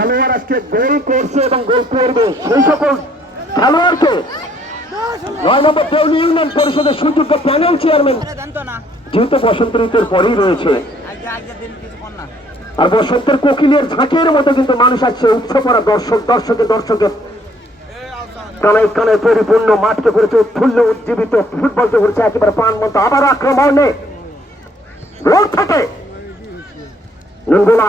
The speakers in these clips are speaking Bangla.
খেলোয়াড় আজকে গোল করছে এবং গোল করবে। সেই সকল খেলোয়াড়কে নয় নম্বর দেউলি ইউনিয়ন পরিষদের সুযোগ্য প্যানেল চেয়ারম্যান যেহেতু বসন্ত ঋতুর পরেই রয়েছে। আর বসন্তের কোকিলের ঝাঁকের মতো কিন্তু মানুষ আছে উৎসব করা দর্শক, দর্শকে দর্শকে কানায় কানায় পরিপূর্ণ মাঠকে করেছে উৎফুল্ল, উজ্জীবিত ফুটবলকে করেছে একেবারে প্রাণ মতো আবার আক্রমণে রোড থেকে। নুনগুলা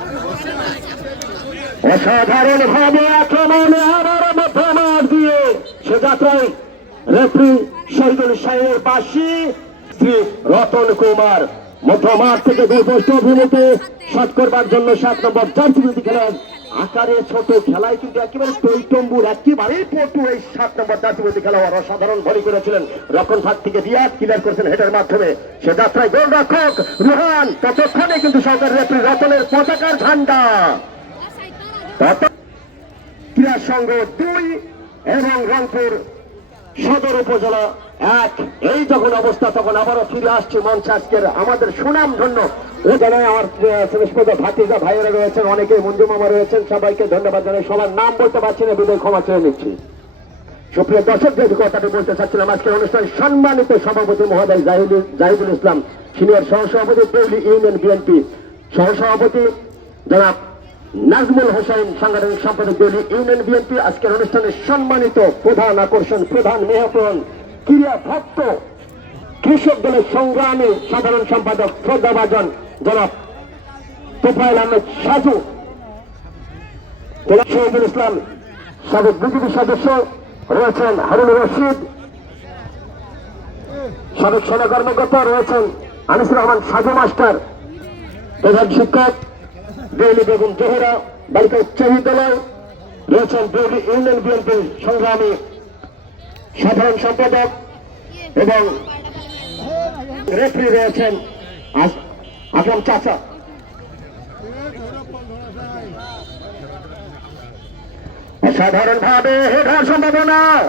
অসাধারণ ভাবে আক্রমণে, আবার মাঠ দিয়ে সে যাত্রায় রেফরি শহীদুল শাহের বাসী শ্রী রতন কুমার। মধ্য মাঠ থেকে গোলপোস্ট অভিমুখে শট করবার জন্য সাত নম্বর খেলেন আকারে ছোট খেলায় কিন্তু একেবারে টৈটম্বুর একেবারে পটু এই সাত নম্বর জার্সি খেলোয়াড় অসাধারণ ভরি করেছিলেন রক্ষণ ভাগ থেকে ক্লিয়ার করেছেন হেডের মাধ্যমে। সে যাত্রায় গোলরক্ষক রুহান, ততক্ষণে কিন্তু সরকার রেফরি রতনের পতাকার ঝান্ডা। ক্রীড়া সংঘ দুই এবং রংপুর সদর উপজেলা এক। এই যখন অবস্থা, তখন আবারও ফিরে আসছে মঞ্চ আজকের আমাদের সুনাম ধন্য ও আমার শ্রেষ্ঠপদ ভাতিজা ভাইয়েরা রয়েছেন, অনেকে মঞ্জু মামা রয়েছেন, সবাইকে ধন্যবাদ জানাই। সবার নাম বলতে পারছি না, বিদায় ক্ষমা চেয়ে নিচ্ছি। সুপ্রিয় দর্শক, যে কথাটি বলতে চাচ্ছিলাম, আজকের অনুষ্ঠানে সম্মানিত সভাপতি মহোদয় জাহিদুল জাহিদুল ইসলাম, সিনিয়র সহসভাপতি পৌলি ইউনিয়ন বিএনপি সহসভাপতি জনাব নাজমুল হোসেন, সাংগঠনিক সম্পাদক দলি ইউনিয়ন বিএনপি, আজকের অনুষ্ঠানে সম্মানিত প্রধান আকর্ষণ, প্রধান মেহপ্রণ ক্রীড়া ভক্ত, কৃষক দলের সংগ্রামী সাধারণ সম্পাদক শ্রদ্ধাভাজন, জনাব তোফায়েল আহমেদ সাজু শহীদুল ইসলাম সাবেক বিজেপি সদস্য রয়েছেন হারুনুর রশিদ, সাবেক সেনা কর্মকর্তা রয়েছেন আনিসুর রহমান সাজু মাস্টার, প্রধান শিক্ষক দেউলি বেগম জোহরা, বালিকা উচ্চ বিদ্যালয়, রয়েছেন দেউলি ইউনিয়ন বিএনপি সংগ্রামী সাধারণ সম্পাদক এবং রেফারি রয়েছেন আস- আকরাম চাচা। অসাধারণ ভাবে হেডার সম্ভাবনা।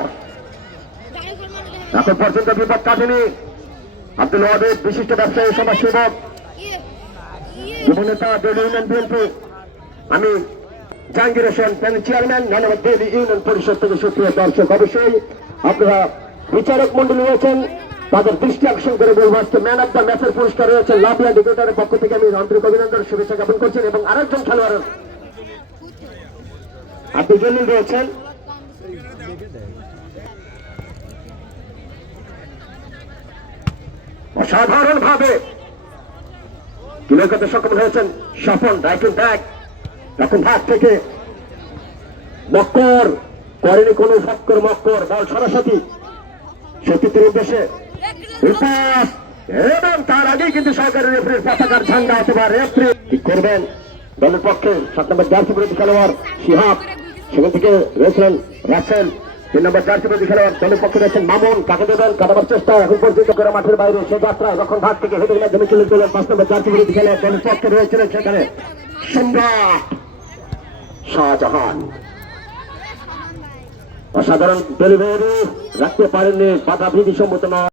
এখন পর্যন্ত বিপদ কাটেনি। আব্দুল ওয়াহেদ, বিশিষ্ট ব্যবসায়ী, সমাজসেবক যুবনেতা দেলি ইউনিয়ন বিএনপি। আমি জাহাঙ্গীর হোসেন চেয়ারম্যান ধন্যবাদ দেলি ইউনিয়ন পরিষদ থেকে সুপ্রিয় দর্শক। অবশ্যই আপনারা বিচারক মন্ডলী রয়েছেন, তাদের দৃষ্টি আকর্ষণ করে বলব, আজকে ম্যান অফ দ্য ম্যাচের পুরস্কার রয়েছে লাভিয়া ডিবেটারের পক্ষ থেকে আমি আন্তরিক অভিনন্দন, শুভেচ্ছা জ্ঞাপন করছেন এবং আরেকজন খেলোয়াড়। আব্দুল জলিল রয়েছেন। অসাধারণ ভাবে তুলে করতে সক্ষম হয়েছেন স্বপন রাইটুন ব্যাগ। এখন ভাগ থেকে মক্কর, করেনি কোনো ফক্কর মক্কর বল সরাসরি। সতীর্থের উদ্দেশ্যে এবং তার আগেই কিন্তু সরকারি রেফারির পতাকার ঝান্ডা অথবা রেফারি ঠিক করবেন? দলের পক্ষে সাত নম্বর জার্সি বিরোধী খেলোয়াড় শিহাব, সেখান থেকে রয়েছেন রাসেল তিন নম্বর খেলোয়াড় দলের পক্ষে রয়েছেন মামুন। দেবেন, কাটাবার চেষ্টা, এখন পর্যন্ত করে মাঠের বাইরে সে যাত্রা, যখন ভাগ থেকে হেঁটে মাধ্যমে চলে গেলেন, পাঁচ নম্বর জার্সি খেলোয়াড় দলের পক্ষে রয়েছিলেন সেখানে সম্রাট শাহজাহান। অসাধারণ ডেলিভারি, রাখতে পারেননি বাধা বিধি সম্মত নয়।